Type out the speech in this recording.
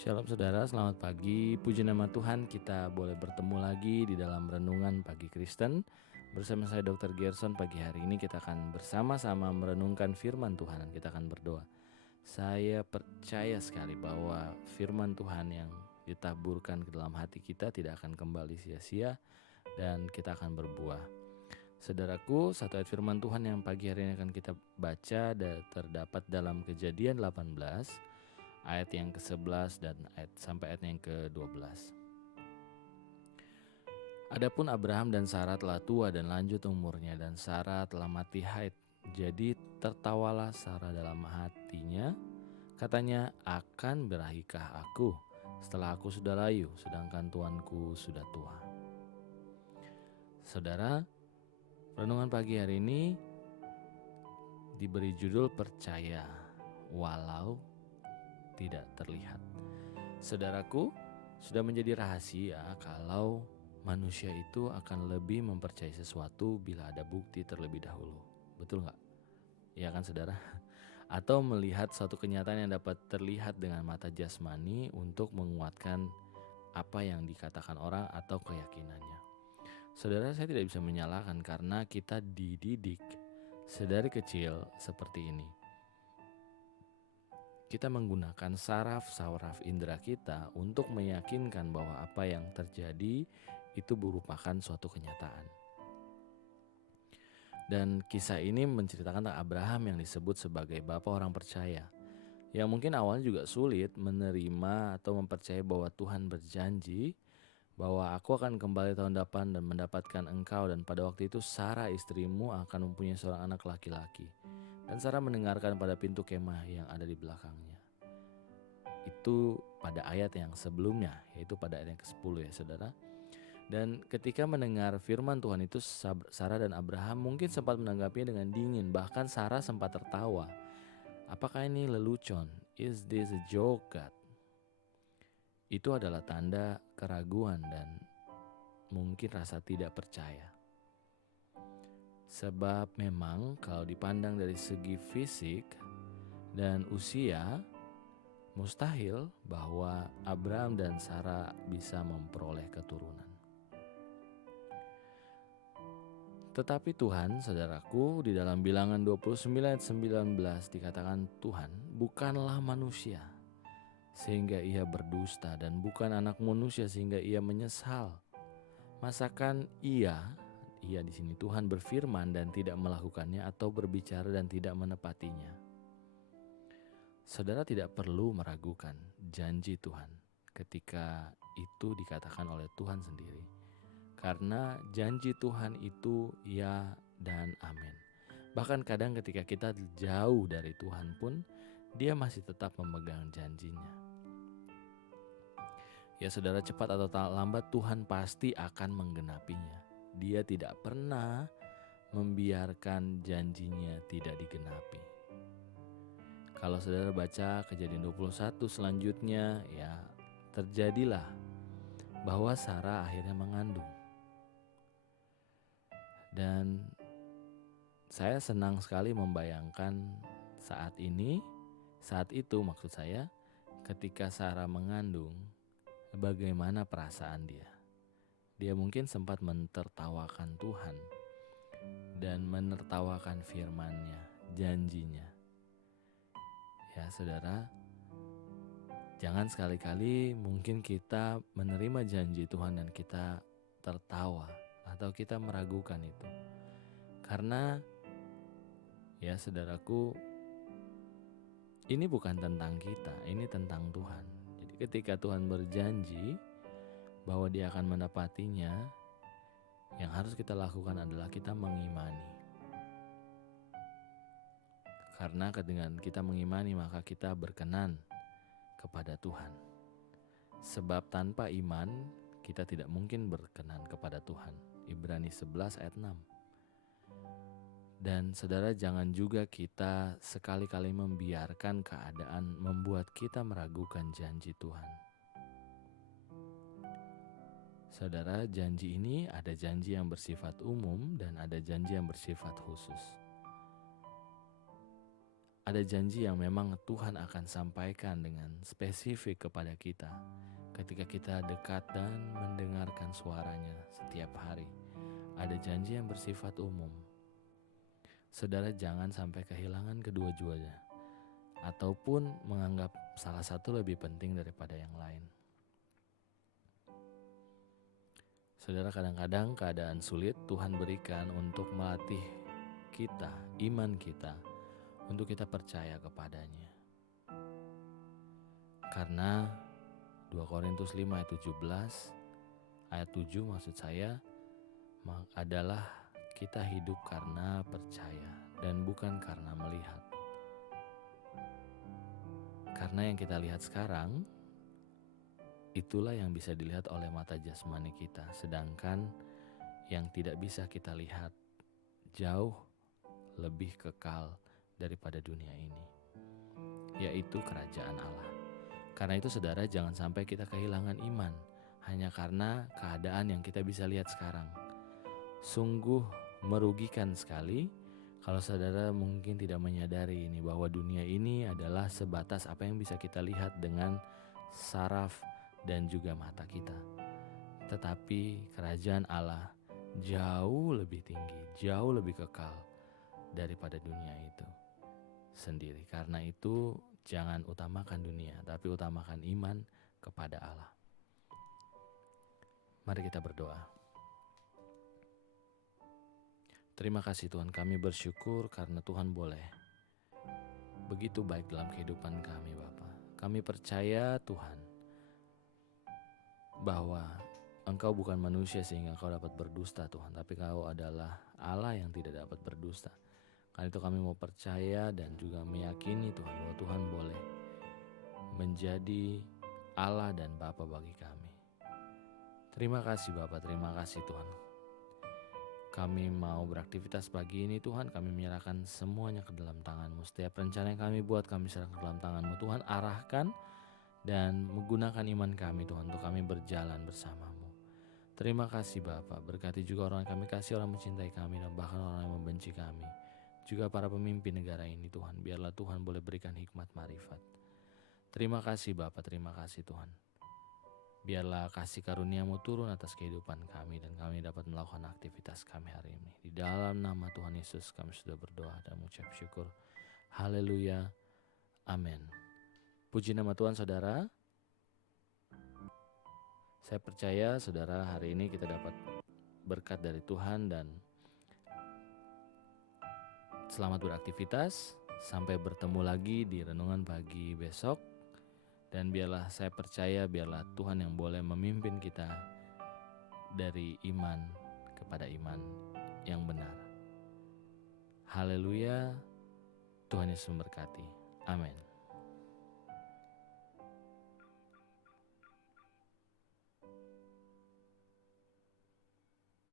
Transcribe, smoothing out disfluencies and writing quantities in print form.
Shalom saudara, selamat pagi. Puji nama Tuhan, kita boleh bertemu lagi di dalam Renungan Pagi Kristen. Bersama saya Dr. Gerson. Pagi hari ini kita akan bersama-sama merenungkan firman Tuhan dan kita akan berdoa. Saya percaya sekali bahwa firman Tuhan yang ditaburkan ke dalam hati kita tidak akan kembali sia-sia dan kita akan berbuah. Saudaraku, satu ayat firman Tuhan yang pagi hari ini akan kita baca terdapat dalam Kejadian 18 ayat yang ke-11 dan sampai ayat yang ke-12. Adapun Abraham dan Sarah telah tua dan lanjut umurnya, dan Sarah telah mati haid. Jadi tertawalah Sarah dalam hatinya, katanya, akan berahikah aku setelah aku sudah layu, sedangkan tuanku sudah tua. Saudara, renungan pagi hari ini diberi judul percaya walau tidak terlihat. Saudaraku, sudah menjadi rahasia kalau manusia itu akan lebih mempercayai sesuatu bila ada bukti terlebih dahulu. Betul nggak? Ya kan saudara? Atau melihat suatu kenyataan yang dapat terlihat dengan mata jasmani untuk menguatkan apa yang dikatakan orang atau keyakinannya. Saudara, saya tidak bisa menyalahkan karena kita dididik sedari kecil seperti ini. Kita menggunakan saraf indera kita untuk meyakinkan bahwa apa yang terjadi itu merupakan suatu kenyataan. Dan kisah ini menceritakan tentang Abraham yang disebut sebagai bapa orang percaya, yang mungkin awalnya juga sulit menerima atau mempercayai bahwa Tuhan berjanji bahwa aku akan kembali tahun depan dan mendapatkan engkau, dan pada waktu itu Sarah istrimu akan mempunyai seorang anak laki-laki. Dan Sarah mendengarkan pada pintu kemah yang ada di belakangnya. Itu pada ayat yang sebelumnya, yaitu pada ayat yang ke-10 ya saudara. Dan ketika mendengar firman Tuhan itu, Sarah dan Abraham mungkin sempat menanggapinya dengan dingin. Bahkan Sarah sempat tertawa. Apakah ini lelucon? Is this a joke, God? Itu adalah tanda keraguan dan mungkin rasa tidak percaya. Sebab memang kalau dipandang dari segi fisik dan usia, mustahil bahwa Abraham dan Sarah bisa memperoleh keturunan. Tetapi Tuhan, saudaraku, di dalam Bilangan 29 ayat 19 dikatakan Tuhan bukanlah manusia sehingga ia berdusta, dan bukan anak manusia sehingga ia menyesal. Masakan ia di sini Tuhan berfirman dan tidak melakukannya, atau berbicara dan tidak menepatinya. Saudara tidak perlu meragukan janji Tuhan ketika itu dikatakan oleh Tuhan sendiri. Karena janji Tuhan itu ya dan amin. Bahkan kadang ketika kita jauh dari Tuhan pun, Dia masih tetap memegang janjinya. Ya saudara, cepat atau lambat Tuhan pasti akan menggenapinya. Dia tidak pernah membiarkan janjinya tidak digenapi. Kalau saudara baca Kejadian 21 selanjutnya, ya terjadilah bahwa Sarah akhirnya mengandung. Dan saya senang sekali membayangkan saat itu maksud saya, ketika Sarah mengandung, bagaimana perasaan dia. Dia mungkin sempat mentertawakan Tuhan dan menertawakan firman-Nya, janjinya. Ya saudara, jangan sekali-kali mungkin kita menerima janji Tuhan dan kita tertawa atau kita meragukan itu. Karena ya saudaraku, ini bukan tentang kita, ini tentang Tuhan. Jadi ketika Tuhan berjanji bahwa Dia akan mendapatinya, yang harus kita lakukan adalah kita mengimani. Karena dengan kita mengimani maka kita berkenan kepada Tuhan. Sebab tanpa iman kita tidak mungkin berkenan kepada Tuhan. Ibrani 11 ayat 6. Dan saudara, jangan juga kita sekali-kali membiarkan keadaan membuat kita meragukan janji Tuhan. Saudara, janji ini ada janji yang bersifat umum dan ada janji yang bersifat khusus. Ada janji yang memang Tuhan akan sampaikan dengan spesifik kepada kita ketika kita dekat dan mendengarkan suaranya setiap hari. Ada janji yang bersifat umum. Saudara jangan sampai kehilangan kedua-duanya ataupun menganggap salah satu lebih penting daripada yang lain. Saudara, kadang-kadang keadaan sulit Tuhan berikan untuk melatih kita, iman kita, untuk kita percaya kepadanya. Karena 2 Korintus 5 ayat 17, ayat 7 maksud saya, adalah kita hidup karena percaya dan bukan karena melihat. Karena yang kita lihat sekarang, itulah yang bisa dilihat oleh mata jasmani kita. Sedangkan yang tidak bisa kita lihat jauh lebih kekal daripada dunia ini, yaitu kerajaan Allah. Karena itu saudara, jangan sampai kita kehilangan iman hanya karena keadaan yang kita bisa lihat sekarang. Sungguh merugikan sekali kalau saudara mungkin tidak menyadari ini, bahwa dunia ini adalah sebatas apa yang bisa kita lihat dengan saraf dan juga mata kita. Tetapi kerajaan Allah jauh lebih tinggi, jauh lebih kekal daripada dunia itu sendiri. Karena itu jangan utamakan dunia, tapi utamakan iman kepada Allah. Mari kita berdoa. Terima kasih Tuhan, kami bersyukur karena Tuhan boleh begitu baik dalam kehidupan kami Bapa. Kami percaya Tuhan bahwa Engkau bukan manusia sehingga Engkau dapat berdusta Tuhan, tapi Engkau adalah Allah yang tidak dapat berdusta. Karena itu kami mau percaya dan juga meyakini Tuhan bahwa Tuhan boleh menjadi Allah dan Bapa bagi kami. Terima kasih Bapa, terima kasih Tuhan. Kami mau beraktivitas pagi ini Tuhan, kami menyerahkan semuanya ke dalam tangan-Mu. Setiap rencana yang kami buat kami serahkan ke dalam tangan-Mu Tuhan. Arahkan dan menggunakan iman kami Tuhan untuk kami berjalan bersama-Mu. Terima kasih Bapa, berkati juga orang yang kami kasih, orang mencintai kami dan bahkan orang yang membenci kami. Juga para pemimpin negara ini Tuhan, biarlah Tuhan boleh berikan hikmat marifat. Terima kasih Bapa, terima kasih Tuhan. Biarlah kasih karunia-Mu turun atas kehidupan kami dan kami dapat melakukan aktivitas kami hari ini. Di dalam nama Tuhan Yesus kami sudah berdoa dan mengucap syukur. Haleluya. Amin. Puji nama Tuhan saudara. Saya percaya saudara hari ini kita dapat berkat dari Tuhan dan selamat beraktivitas. Sampai bertemu lagi di renungan pagi besok. Dan biarlah saya percaya, biarlah Tuhan yang boleh memimpin kita dari iman kepada iman yang benar. Haleluya, Tuhan Yesus memberkati. Amin.